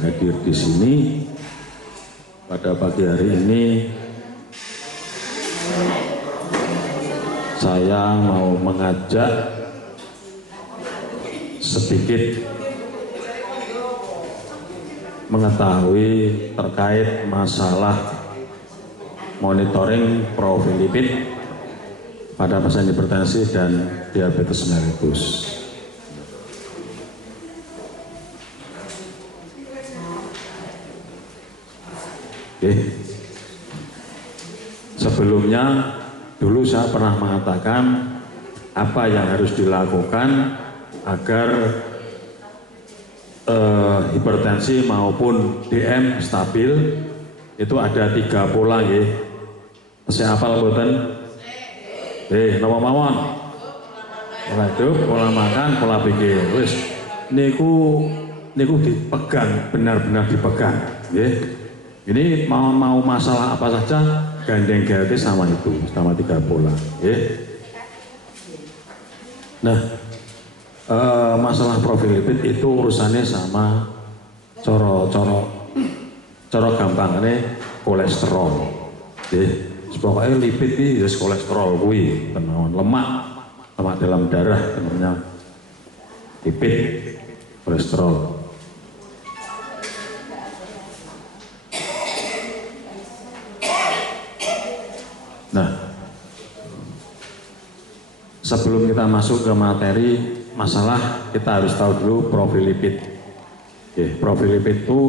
hadir di sini pada pagi hari ini. Saya mau mengajak sedikit mengetahui terkait masalah monitoring profil lipid pada pasien hipertensi dan diabetes mellitus. Oke. Sebelumnya dulu saya pernah mengatakan apa yang harus dilakukan agar hipertensi maupun DM stabil. Itu ada 3 pola nggih. Saya hafal mboten? Napa mawon? Pola hidup, pola makan, pola pikir. Wis niku dipegang, benar-benar dipegang nggih. Ini mau masalah apa saja gandeng gratis sama itu, sama 3 pola nggih. Nah, masalah profil lipid itu urusannya sama coro gampangane kolesterol. Pokoknya lipid ini ya kolesterol kuwi, lemak dalam darah namanya lipid, kolesterol. Nah, sebelum kita masuk ke materi masalah, kita harus tahu dulu profil lipid. Profil lipid itu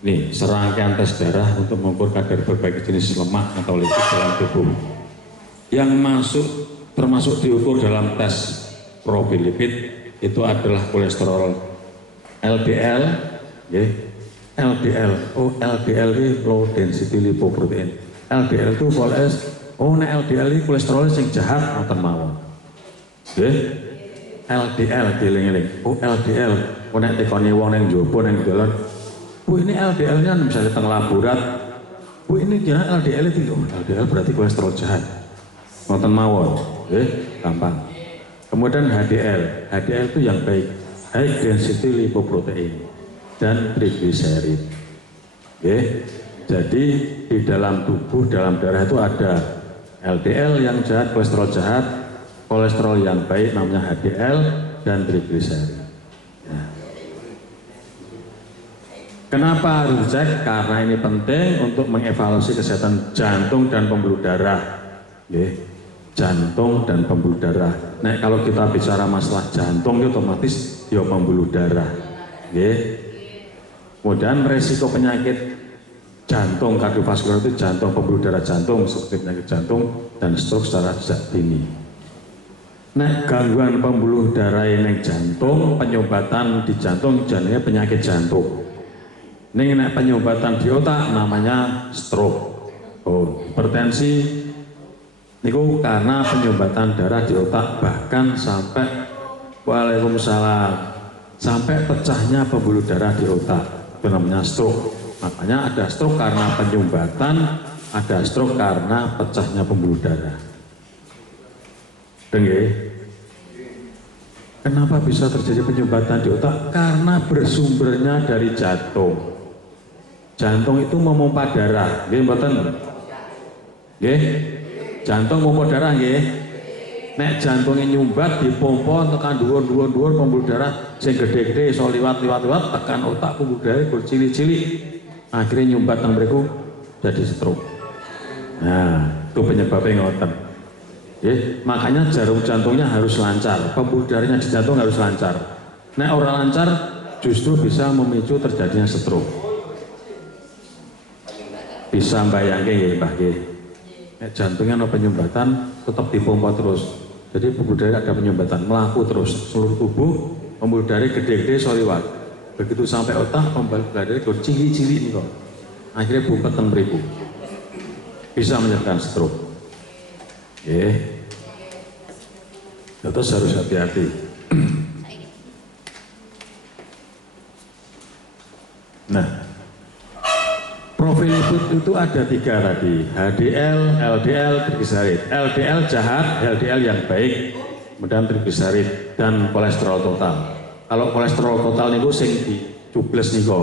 nih serangkaian tes darah untuk mengukur kadar berbagai jenis lemak atau lipid dalam tubuh. Yang termasuk diukur dalam tes profil lipid itu adalah kolesterol LDL, LDL. LDL itu low density lipoprotein. LDL itu LDL ini kolesterol yang jahat atau mawon. LDL dieling-eling. LDL nek tekoni wong ning njaba ning dalan. Bu, ini LDL-nya misalnya teng laborat. Bu, ini kira LDL itu. LDL berarti kolesterol jahat. Ngoten mawon. Gampang. Kemudian HDL. HDL itu yang baik. High density lipoprotein dan triglycerid. Jadi di dalam tubuh, dalam darah itu ada LDL yang jahat, kolesterol jahat, kolesterol yang baik namanya HDL, dan triglycerid. Kenapa harus dicek? Karena ini penting untuk mengevaluasi kesehatan jantung dan pembuluh darah. Jantung dan pembuluh darah. Nah, kalau kita bicara masalah jantung, otomatis ya pembuluh darah. Kemudian resiko penyakit jantung kardiovaskular itu jantung, pembuluh darah jantung seperti penyakit jantung dan stroke secara sejak dini. Nah, gangguan pembuluh darah yang jantung, penyumbatan di jantung jenenge penyakit jantung. Ning nek penyumbatan di otak namanya stroke. Hipertensi niku karena penyumbatan darah di otak, bahkan sampai waalaikumsalam sampai pecahnya pembuluh darah di otak. Itu namanya stroke. Makanya ada stroke karena penyumbatan, ada stroke karena pecahnya pembuluh darah. Kenapa bisa terjadi penyumbatan di otak? Karena bersumbernya dari jantung. Jantung itu memompa darah, jantung memompa darah, Nek jantungnya nyumbat dipompa tekan dhuwur pembuluh darah sing gede-gede iso liwat tekan otak pembuluh darah bercili-cili. Akhirnya nyumbat nang mriku jadi stroke. Nah, itu penyebabnya ngoten. Makanya jarum jantungnya harus lancar, pembuluh darahnya di jantung harus lancar. Nek ora lancar justru bisa memicu terjadinya stroke. Bisa mbayangke nggih, Mbah nggih. Nek jantungnya ana penyumbatan tetap dipompa terus. Jadi pembuluh darah ada penyumbatan, melaku terus seluruh tubuh, pembuluh darah gede-gede liwat. Begitu sampai otak, pembuluh darah cili-cili nih kok. Akhirnya bumpet teng mriku. Bisa menyebabkan stroke. Terus harus hati-hati. Nah, profil lipid itu ada 3 tadi, HDL, LDL, triglycerid. LDL jahat, LDL yang baik, kemudian triglycerid dan kolesterol total. Kalau kolesterol total niku sing dicubles niku,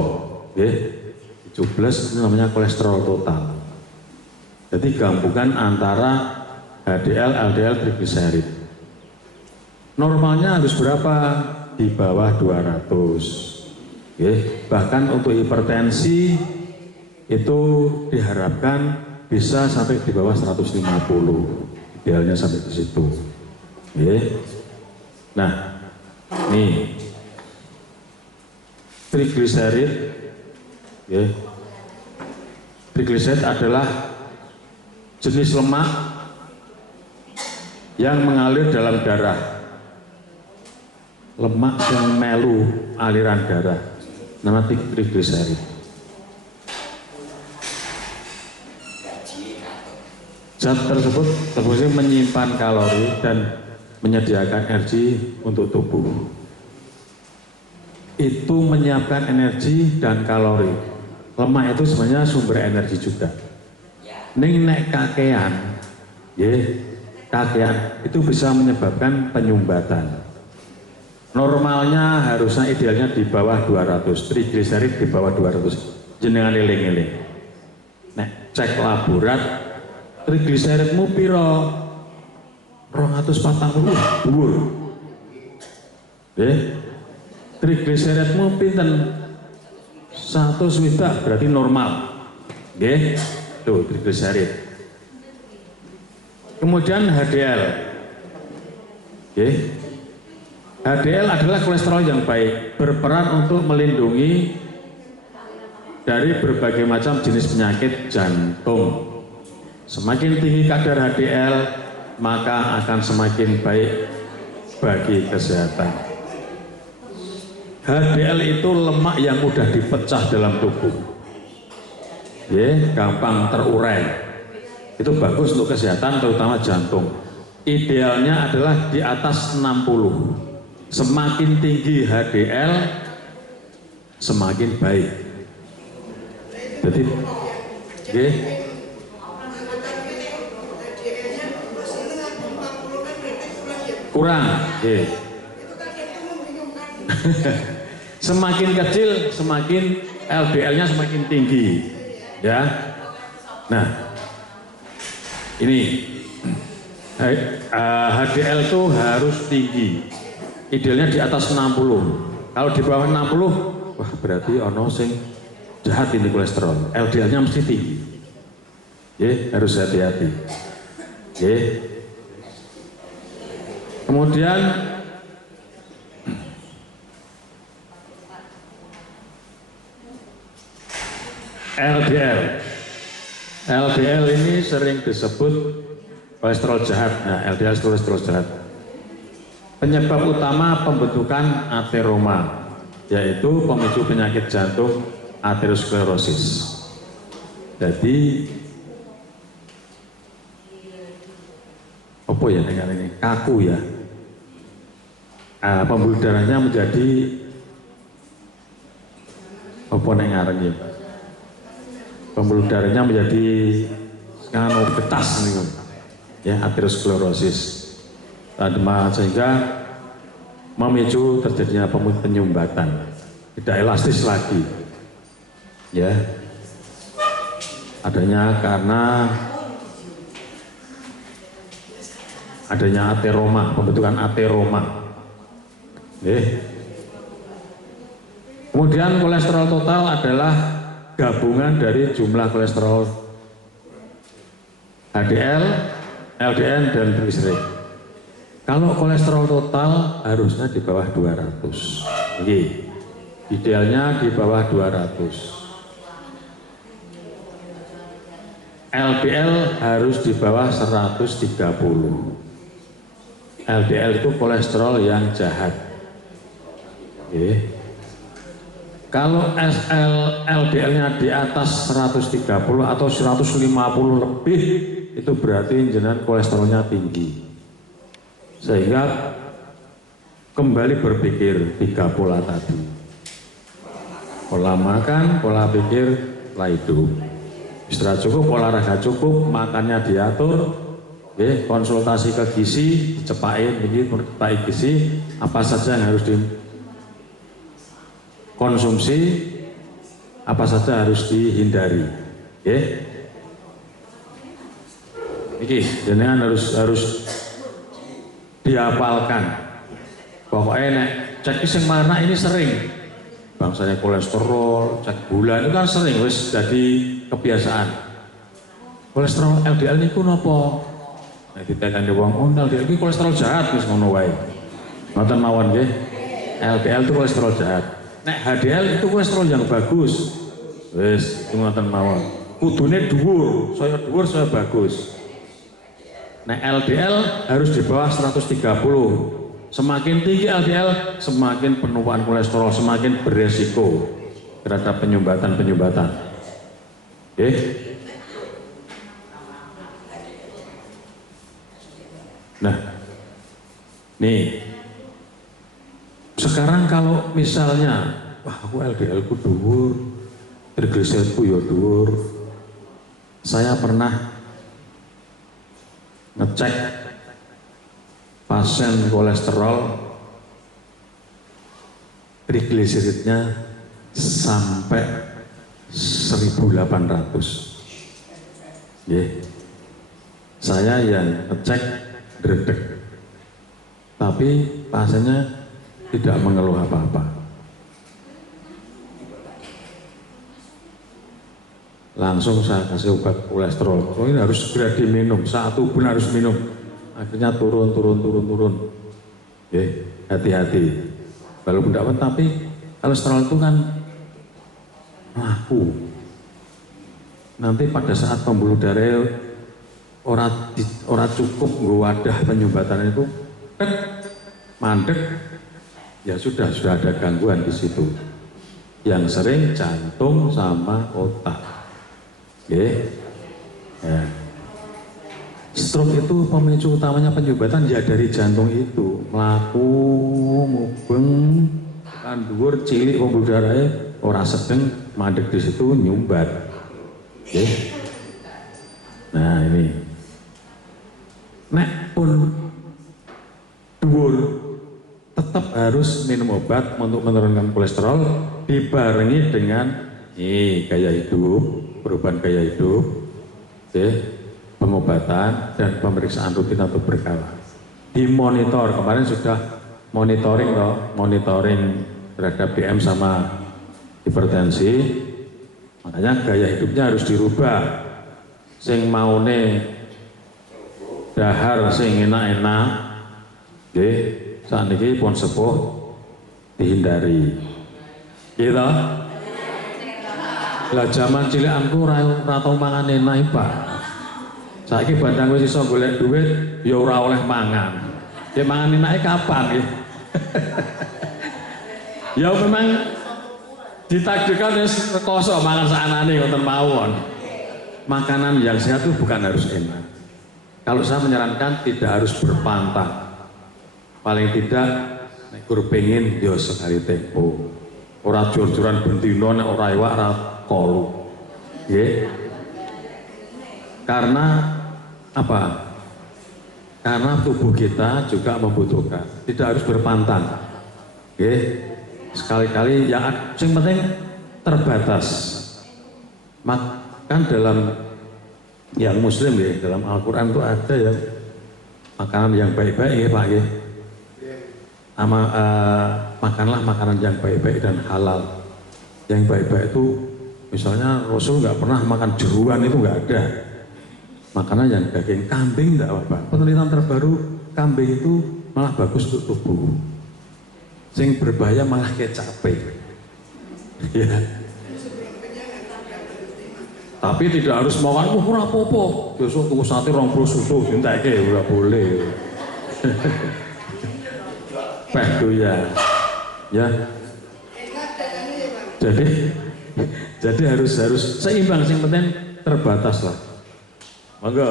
nggih. Dicubles itu namanya kolesterol total. Jadi gabungan antara HDL, LDL, trigliserid. Normalnya harus berapa? Di bawah 200. Bahkan untuk hipertensi itu diharapkan bisa sampai di bawah 150. Idealnya sampai di situ. Nah, nih trigliserid, trigliserid adalah jenis lemak yang mengalir dalam darah, lemak yang melu aliran darah, nama trigliserid. Zat tersebut terbukti menyimpan kalori dan menyediakan energi untuk tubuh. Itu menyiapkan energi dan kalori. Lemak itu sebenarnya sumber energi juga. Ning nek kakean, kakean itu bisa menyebabkan penyumbatan. Normalnya harusnya idealnya di bawah 200, trigliserid di bawah 200. Jenengan eling-eling. Nek cek laborat, trigliseridmu piro? 240 dhuwur. Trigliseridmu pinten? 100 berarti normal. Nggih. Tuh trigliserid. Kemudian HDL. HDL adalah kolesterol yang baik, berperan untuk melindungi dari berbagai macam jenis penyakit jantung. Semakin tinggi kadar HDL, maka akan semakin baik bagi kesehatan. HDL itu lemak yang mudah dipecah dalam tubuh, gampang terurai. Itu bagus untuk kesehatan, terutama jantung. Idealnya adalah di atas 60. Semakin tinggi HDL, semakin baik. Jadi, kurang, semakin kecil, semakin LDL-nya semakin tinggi, ya. Nah, ini HDL itu harus tinggi, idealnya di atas 60. Kalau di bawah 60, wah berarti ono sing jahat ini kolesterol. LDL-nya mesti tinggi, harus hati-hati. Kemudian LDL. LDL ini sering disebut kolesterol jahat. Nah, LDL kolesterol jahat. Penyebab utama pembentukan ateroma, yaitu pemicu penyakit jantung aterosklerosis. Jadi, apa ya dengan ini? Kaku ya. Pembuluh darahnya menjadi apa nengarnya? Pembuluh darahnya menjadi getas nih, ya, aterosklerosis. Sehingga memicu terjadinya penyumbatan, tidak elastis lagi, ya. Adanya karena adanya ateroma, pembentukan ateroma. Kemudian kolesterol total adalah gabungan dari jumlah kolesterol HDL, LDL, dan trigliserid. Kalau kolesterol total harusnya di bawah 200. Idealnya di bawah 200. LDL harus di bawah 130. LDL itu kolesterol yang jahat. Kalau LDL-nya di atas 130 atau 150 lebih, itu berarti jenengan kolesterolnya tinggi. Sehingga kembali berpikir 3 pola tadi. Pola makan, pola pikir, pola hidup. Istirahat cukup, olahraga cukup, makannya diatur, konsultasi ke gizi, cepain, begitu, cepai gizi, apa saja yang harus konsumsi apa saja harus dihindari. Oke? Iki jenengan harus dihafalkan. Pokoknya nek cek sing mana ini sering. Bangsanya kolesterol, cek gula itu kan sering wis jadi kebiasaan. Kolesterol LDL niku napa? Nek ditekani wong oh LDL iki kolesterol jahat wis ngono wae. Ngoten mawon nggih. LDL itu kolesterol jahat. Nek HDL itu kolesterol yang bagus. Wis ngoten mawon. Kudune dhuwur, saya dhuwur saya bagus. Nek LDL harus di bawah 130. Semakin tinggi LDL, semakin penuaan kolesterol, semakin beresiko terhadap penyumbatan. Oke? Nah, nih, sekarang kalau misalnya, wah aku LDL ku dhuwur, trigliseridku ya dhuwur, saya pernah ngecek pasien kolesterol trigliseridnya sampai 1800. Saya yang ngecek dredeg, tapi pasiennya tidak mengeluh apa-apa. Langsung saya kasih obat kolesterol. Oh ini harus segera diminum, 1 bulan harus minum. Akhirnya turun. Hati-hati. Walaupun tidak, tapi kolesterol itu kan melaku. Nanti pada saat pembuluh darah orang cukup wadah penyumbatan itu mandek, ya sudah ada gangguan di situ. Yang sering jantung sama otak. Ya. Stroke itu pemicu utamanya penyumbatan ya dari jantung itu, mlaku, mubeng, kan dhuwur cilik pembuluh darahnya ora sedeng mandek di situ nyumbat. Nah ini, nek pun dhuwur tetap harus minum obat untuk menurunkan kolesterol dibarengi dengan gaya hidup, perubahan gaya hidup, pengobatan dan pemeriksaan rutin atau berkala. Dimonitor, kemarin sudah monitoring terhadap DM sama hipertensi. Makanya gaya hidupnya harus dirubah. Sing maune dahar sing enak-enak, saat ini pun sepuh dihindari. Gitu. Lah zaman cilikanku ora tau mangan enak, Pak. Saiki bandang wis iso golek duit ya ora oleh mangan. Ya mangan enake kapan nggih? Ya memang ditakdirkan wis rekoso mangan sakanane ngoten mawon. Makanan yang sehat itu bukan harus enak. Kalau saya menyarankan tidak harus berpantang. Paling tidak nek kur pengin ya sekali tempo. Ora jor-joran bendina nek ora iwak ora kolu. Nggih. Karena apa? Karena tubuh kita juga membutuhkan, tidak harus berpantang. Sekali-kali yang penting terbatas. Kan dalam yang muslim dalam Al-Quran itu ada yang makanan yang baik-baik Pak makanlah makanan yang baik-baik dan halal. Yang baik-baik itu misalnya Rasul nggak pernah makan jeruan, itu nggak ada. Makanan yang daging kambing enggak apa-apa. Penelitian terbaru kambing itu malah bagus untuk tubuh. Sing berbahaya malah kecape. Ya. Tapi tidak harus makan ora apa-apa. Besok tuku sate 20 susu enteke ora boleh. Peh ya. Ya. Jadi harus seimbang, yang penting terbatas lah. Monggo.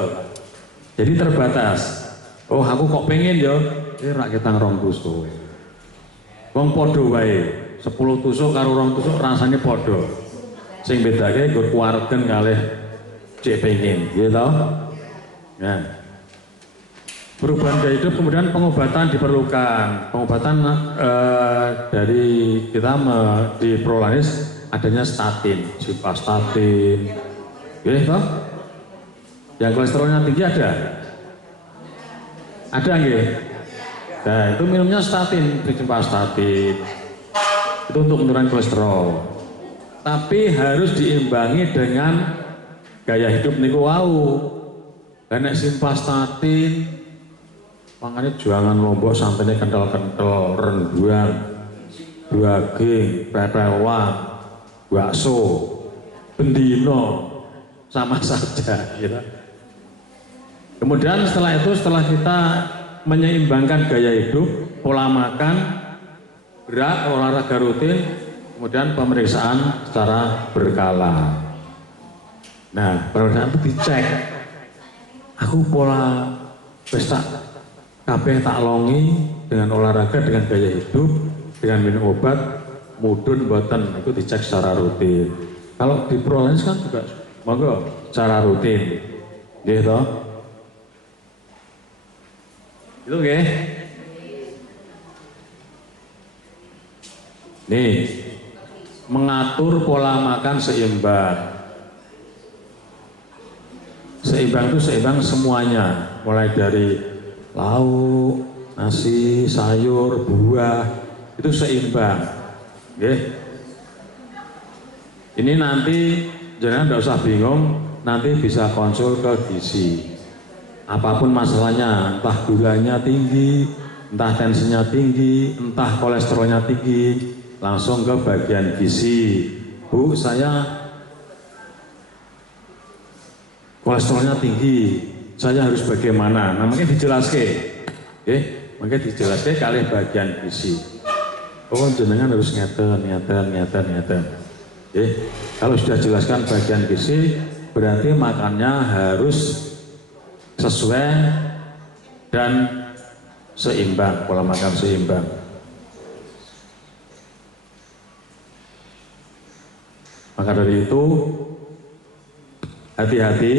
Jadi terbatas. Oh, aku kok pengen yo, rak ketang 2 tusuk. Wong padha wae. 10 tusuk karo 2 tusuk rasane padha. Sing bedake nggo kuwaregen kalih cek pengen, gitu. Nah. Perubahan gaya hidup, kemudian pengobatan diperlukan. Pengobatan dari kita di Prolanis adanya statin, simvastatin, toh? Yang kolesterolnya tinggi ada nggih? Nah itu minumnya statin, simvastatin. Itu untuk menurunkan kolesterol. Tapi harus diimbangi dengan gaya hidup niku wau. Nek simvastatin makanya jangan lombok santannya kental-kental, renduan, daging, pepewang, bakso, bendino, sama saja. Gitu. Kemudian setelah itu, setelah kita menyeimbangkan gaya hidup, pola makan, gerak, olahraga rutin, kemudian pemeriksaan secara berkala. Nah, pemeriksaan itu dicek. Aku pola pesta kabeh tak longi dengan olahraga, dengan gaya hidup, dengan minum obat, mudun boten, itu dicek secara rutin. Kalau di Prolanis kan juga monggo secara rutin, gitu. Itu nggih. Nih, mengatur pola makan seimbang. Seimbang itu seimbang semuanya, mulai dari lauk, nasi, sayur, buah, itu seimbang. Okay. Ini nanti jangan tidak usah bingung, nanti bisa konsul ke gizi. Apapun masalahnya, entah gulanya tinggi, entah tensinya tinggi, entah kolesterolnya tinggi, langsung ke bagian gizi. Bu, saya kolesterolnya tinggi, saya harus bagaimana? Nah, makanya dijelaskan, makanya dijelaskan kali bagian gizi. Oh, jenengan harus ngeten. Kalau sudah jelaskan bagian gizi, berarti makannya harus sesuai dan seimbang, pola makan seimbang. Maka dari itu, hati-hati.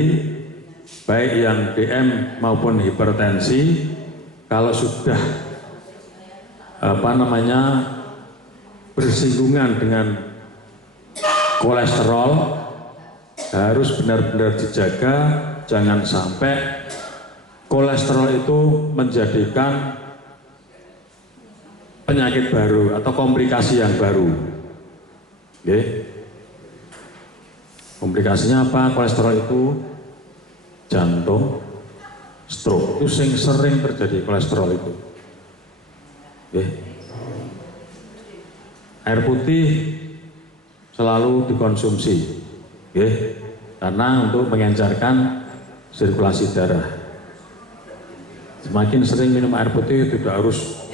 Baik yang DM maupun hipertensi, kalau sudah bersinggungan dengan kolesterol, harus benar-benar dijaga, jangan sampai kolesterol itu menjadikan penyakit baru atau komplikasi yang baru. Okay. Komplikasinya apa? Kolesterol itu jantung, stroke, itu sering terjadi kolesterol itu. Air putih selalu dikonsumsi, karena untuk mengencarkan sirkulasi darah. Semakin sering minum air putih, tidak harus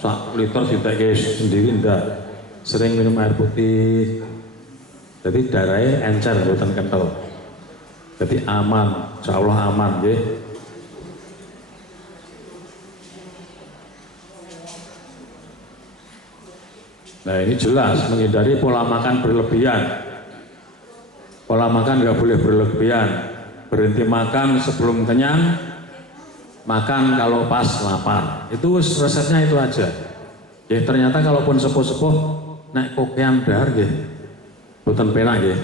1 liter tidak sendiri, tidak. Sering minum air putih, jadi darahnya encer, bukan kental. Jadi aman, insya Allah aman, ya. Nah ini jelas menghindari pola makan berlebihan. Pola makan nggak boleh berlebihan. Berhenti makan sebelum kenyang, makan kalau pas lapar. Itu resepnya itu aja. Ya ternyata kalaupun sepuh-sepuh naik kokean dahar, ya, bukan penak, ya.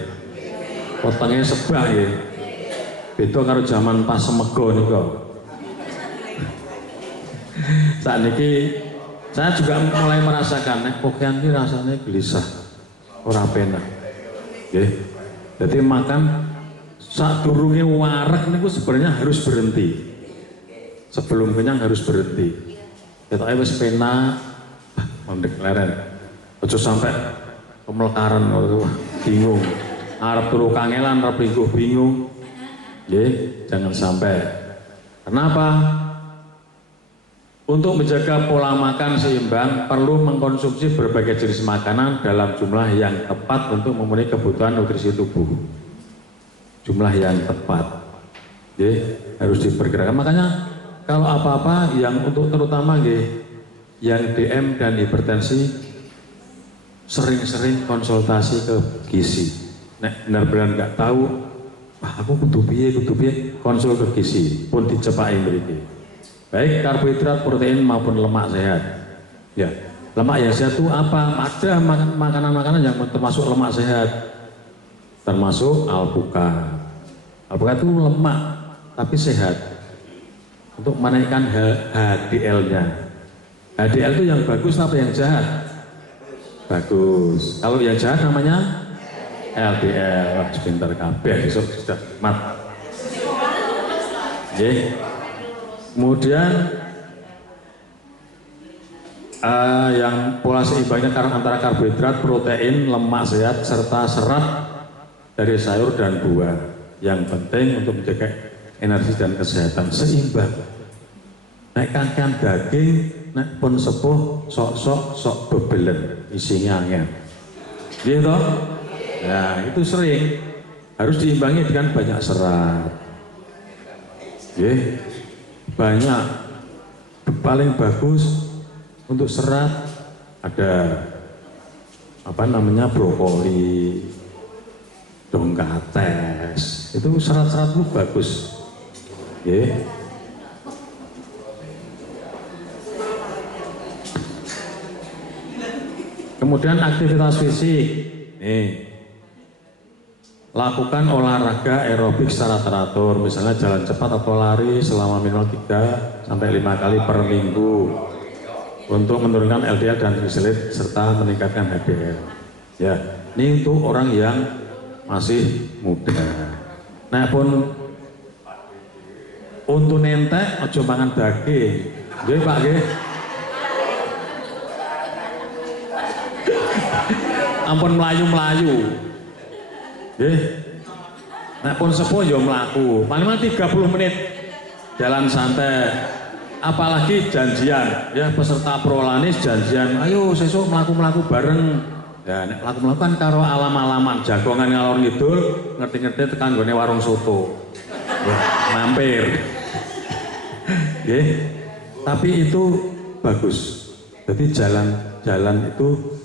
Potongnya sebah, ya. Itu kalau zaman pas semego nih kok. Saat ini saya juga mulai merasakan kokean ini rasanya gelisah, ora penak. Jadi makan saat durunge wareg niku sebenarnya harus berhenti. Sebelum kenyang harus berhenti. Ketoke wis penak, mondek leren. Ojo sampai pemelekaran, bingung. Arep turu kangelan, arep lingkuh bingung. Jangan sampai. Kenapa? Untuk menjaga pola makan seimbang, perlu mengkonsumsi berbagai jenis makanan dalam jumlah yang tepat untuk memenuhi kebutuhan nutrisi tubuh. Jumlah yang tepat, harus diperkirakan. Makanya kalau apa-apa yang untuk terutama yang DM dan hipertensi, sering-sering konsultasi ke gizi. Nek benar-benar nggak tahu, aku kudu piye, konsul ke gizi pun dicepaki mriki. baik karbohidrat, protein maupun lemak sehat. Ya, lemak yang sehat itu apa? Ada makanan-makanan yang termasuk lemak sehat, termasuk alpukat. Alpukat itu lemak tapi sehat untuk menaikkan HDL-nya. HDL itu yang bagus apa yang jahat? Bagus. Kalau yang jahat namanya LDL. Wah, sebentar kabeh besok sudah mat. Kemudian yang pola seimbangnya antara karbohidrat, protein, lemak sehat, serta serat dari sayur dan buah. Yang penting untuk menjaga energi dan kesehatan seimbang. Nek kangkang daging, nek pun sepuh, sok bebelen, isinya angin. Gitu? Nah, itu sering harus diimbangi dengan banyak serat. Banyak. Paling bagus untuk serat ada brokoli, dongkates, itu serat-serat itu bagus. Kemudian aktivitas fisik, lakukan olahraga aerobik secara teratur, misalnya jalan cepat atau lari selama minimal 3 sampai 5 kali per minggu untuk menurunkan LDL dan trigliserid serta meningkatkan HDL. Ya, ini untuk orang yang masih muda. Nah pun untuk nentek ojo mangan daging. Nggih Pak nggih. Ampun melayu-melayu. Nggih. Nek pun sepuh ya mlaku. Paling 30 menit jalan santai. Apalagi janjian, ya peserta prolanis janjian, ayo sesuk mlaku-mlaku bareng. Ya nek mlaku-mlaku kan karo alam-alaman, jagongan ngalor ngidul, ngerti-ngerti tekan gone warung soto. Ya, mampir. Nggih. Tapi itu bagus. Jadi jalan itu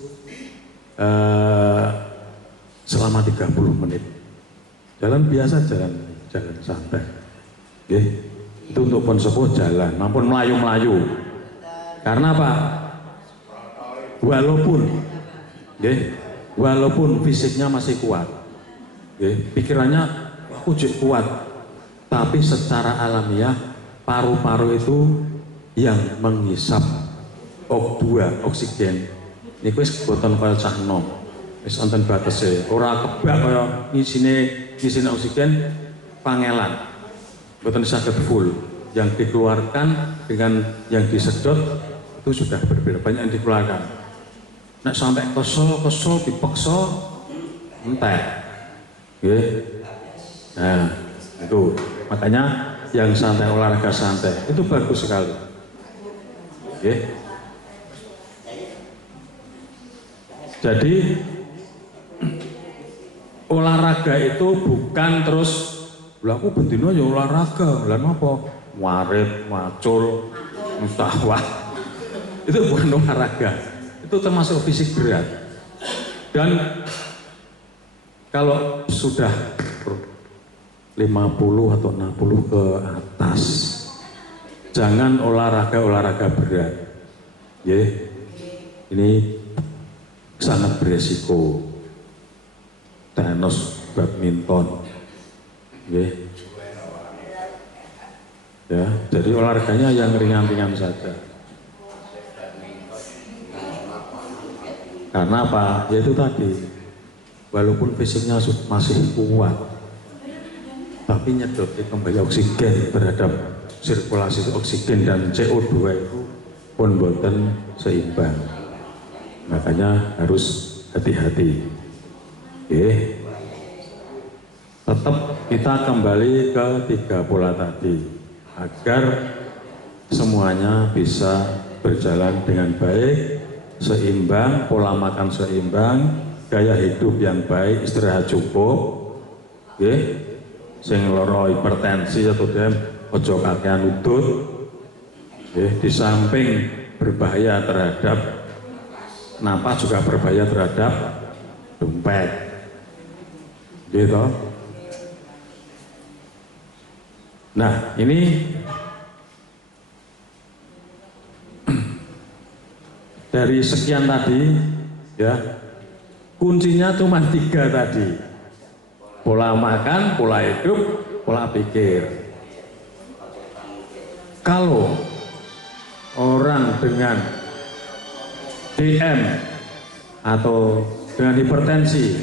selama 30 menit. Jalan biasa, jalan santai. Nggih. Itu untuk pun sepuh jalan, maupun melayu-melayu. Karena apa? Walaupun fisiknya masih kuat, pikirannya aku juga kuat, tapi secara alamiah paru-paru itu yang menghisap O2, oksigen. Ini wis boten kaya cah nom, wis wonten batese, ora kebak kaya ngisine oksigen pangelan. Boten saged full, yang dikeluarkan dengan yang disedot itu sudah berbeda, banyak yang dikeluarkan. Nek sampai kesel dipaksa entek. Nah itu makanya yang santai, olahraga santai itu bagus sekali. Jadi olahraga itu bukan terus lah aku bendino ya olahraga, lah apa? Warit, macul, mustahwah. Itu bukan olahraga. Itu termasuk fisik berat. Dan kalau sudah 50 atau 60 ke atas, jangan olahraga berat. Ini sangat beresiko. Tenis, badminton. Ya, jadi olahraganya yang ringan-ringan saja. Karena apa? Yaitu tadi, walaupun fisiknya masih kuat, tapi nyedot kembali oksigen terhadap sirkulasi oksigen dan CO2 itu pun boten seimbang. Makanya harus hati-hati. Tetap kita kembali ke 3 pola tadi agar semuanya bisa berjalan dengan baik, seimbang, pola makan seimbang, gaya hidup yang baik, istirahat cukup, sing lara hipertensi atau dem ojo kakean udut, di samping berbahaya terhadap napas juga berbahaya terhadap dompet, gitu. Nah ini dari sekian tadi ya, kuncinya cuma 3 tadi. Pola makan, pola hidup, pola pikir. Kalau orang dengan DM atau dengan hipertensi,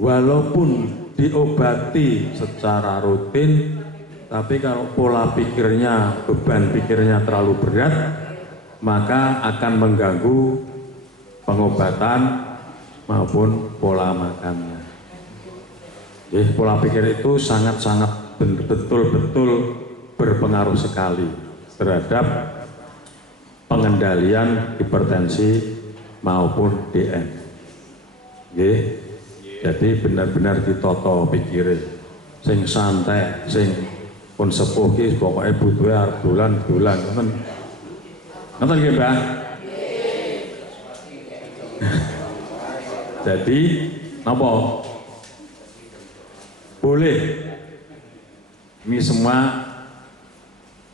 walaupun diobati secara rutin, tapi kalau pola pikirnya, beban pikirnya terlalu berat, maka akan mengganggu pengobatan maupun pola makannya. Jadi pola pikir itu sangat-sangat betul-betul berpengaruh sekali terhadap pengendalian hipertensi maupun DM. Jadi benar-benar ditoto pikirin, sing santai, sing pun sepuh ki pokoke butuhe arep dolan-dolan ngoten. Ngoten nggih, Mbah? Jadi napa? Boleh ini semua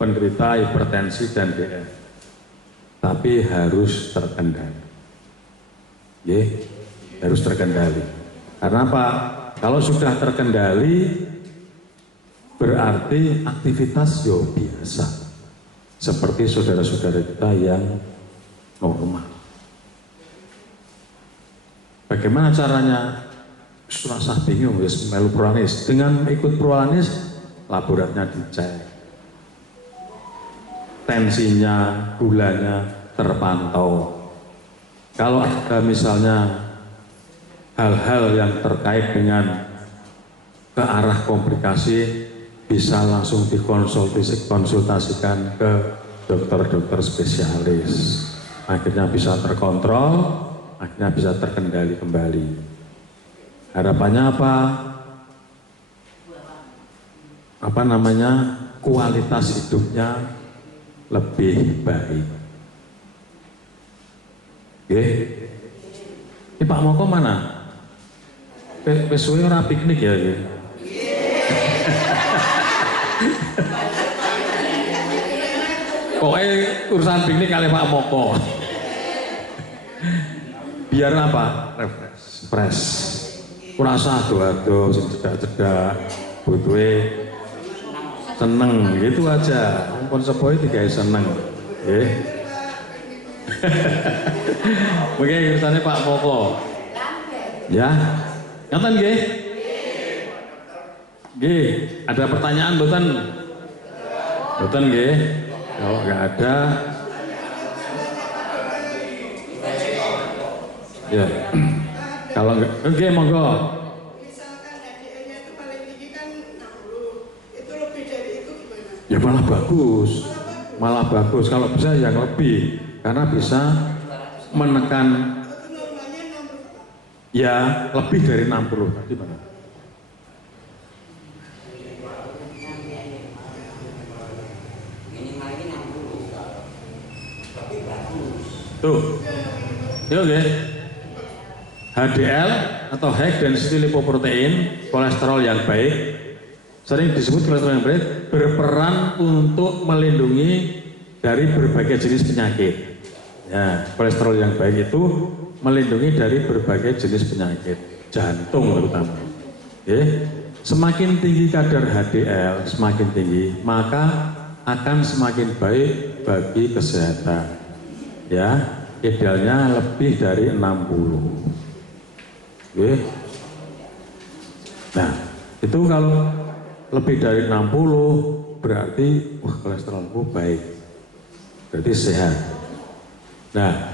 penderita hipertensi dan DM, tapi harus terkendali. Harus terkendali. Karena apa? Kalau sudah terkendali, berarti aktivitas biasa, seperti saudara-saudara kita yang normal. Bagaimana caranya? Rasa bingung, wis melu prolanis. Dengan ikut prolanis, laboratnya dicek, tensinya, gulanya terpantau. Kalau ada misalnya hal-hal yang terkait dengan ke arah komplikasi, bisa langsung dikonsultasikan ke dokter-dokter spesialis. Akhirnya bisa terkontrol, akhirnya bisa terkendali kembali. Harapannya apa? Kualitas hidupnya lebih baik. Ini Pak Moko mana? Pesuwe ora piknik ya? Pokoknya urusan piknik kali Pak Moko. Biar apa? Refresh. Kurasa ado-ado, cedak-cedak, butuhe seneng, gitu aja. Pun sepoe digawe seneng. Mungkin urusannya Pak Moko. Ya, ngaten nggih? Nggih, ada pertanyaan mboten? Mboten nggih? Kalau nggak ada, ya. Kalau nggak, oke, monggo. Misalkan HDL-nya itu paling tinggi kan 60, itu lebih dari itu gimana? Ya malah bagus. Kalau bisa yang lebih, karena bisa menekan. Itu normalnya 60. Ya lebih dari 60 tadi mana? Minimalnya 60, tapi bagus. Tuh, ya oke. HDL atau high density lipoprotein, kolesterol yang baik, sering disebut kolesterol yang baik, berperan untuk melindungi dari berbagai jenis penyakit. Ya, kolesterol yang baik itu melindungi dari berbagai jenis penyakit, jantung terutama. Semakin tinggi kadar HDL, semakin tinggi, maka akan semakin baik bagi kesehatan. Ya, idealnya lebih dari 60. Nah, itu kalau lebih dari 60 berarti wah kolesterolku baik, berarti sehat. Nah,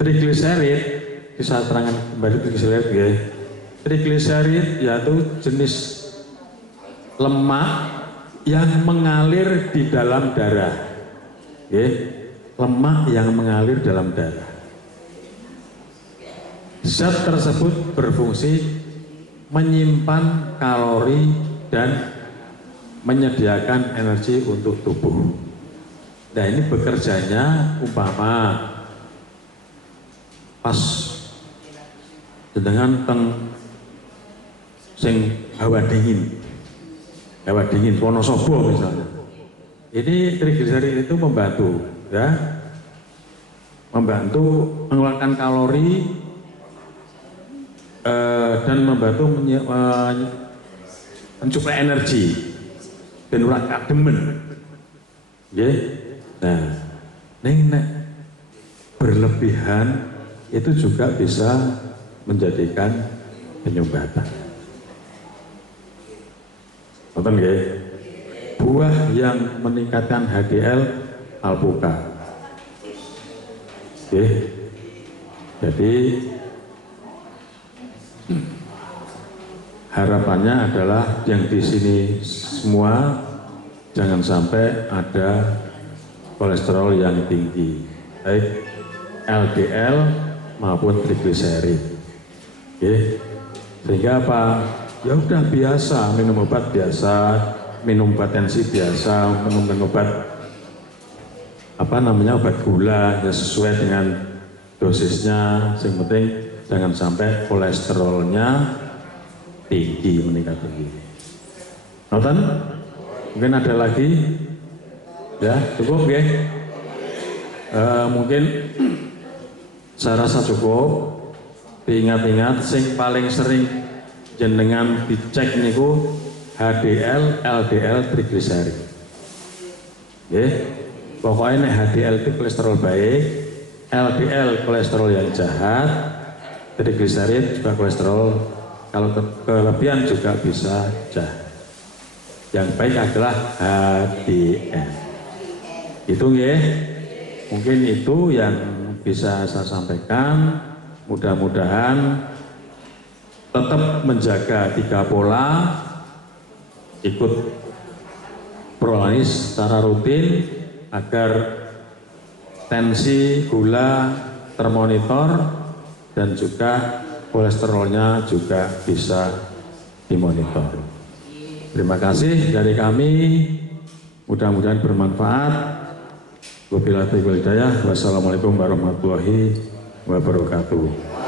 trigliserid bisa terangkan kembali trigliserid ya. Trigliserid yaitu jenis lemak yang mengalir di dalam darah. Lemak yang mengalir dalam darah. Zat tersebut berfungsi menyimpan kalori dan menyediakan energi untuk tubuh. Nah, ini bekerjanya umpama pas dengan sing hawa dingin Wonosobo misalnya. Ini trigliserid itu membantu, ya, membantu mengeluarkan kalori dan membantu mensuplai energi dan ora kademen. Nggih. Nah, nek berlebihan itu juga bisa menjadikan penyumbatan. Nonton nggih? Buah yang meningkatkan HDL alpukat. Oke. Jadi harapannya adalah yang di sini semua jangan sampai ada kolesterol yang tinggi, baik LDL maupun trigliserid. Oke. Sehingga apa? Ya udah biasa minum obat biasa, minum obat tensi biasa, minum obat obat gula ya sesuai dengan dosisnya. Yang penting jangan sampai kolesterolnya tinggi, meningkat tinggi. Nonton? Mungkin ada lagi? Ya cukup ya? Mungkin saya rasa cukup. Diingat-ingat, sing paling sering jenengan dicek niku HDL, LDL, trigliserid. Nggih. Pokoknya nek HDL itu kolesterol baik, LDL kolesterol yang jahat, trigliserid juga kolesterol kalau kelebihan juga bisa jahat. Yang baik adalah HDL. Itu nggih. Mungkin itu yang bisa saya sampaikan. Mudah-mudahan tetap menjaga 3 pola, ikut prolanis secara rutin agar tensi, gula termonitor dan juga kolesterolnya juga bisa dimonitor. Terima kasih dari kami, mudah-mudahan bermanfaat. Wabillahi taufiq wal hidayah. Wassalamualaikum warahmatullahi wabarakatuh.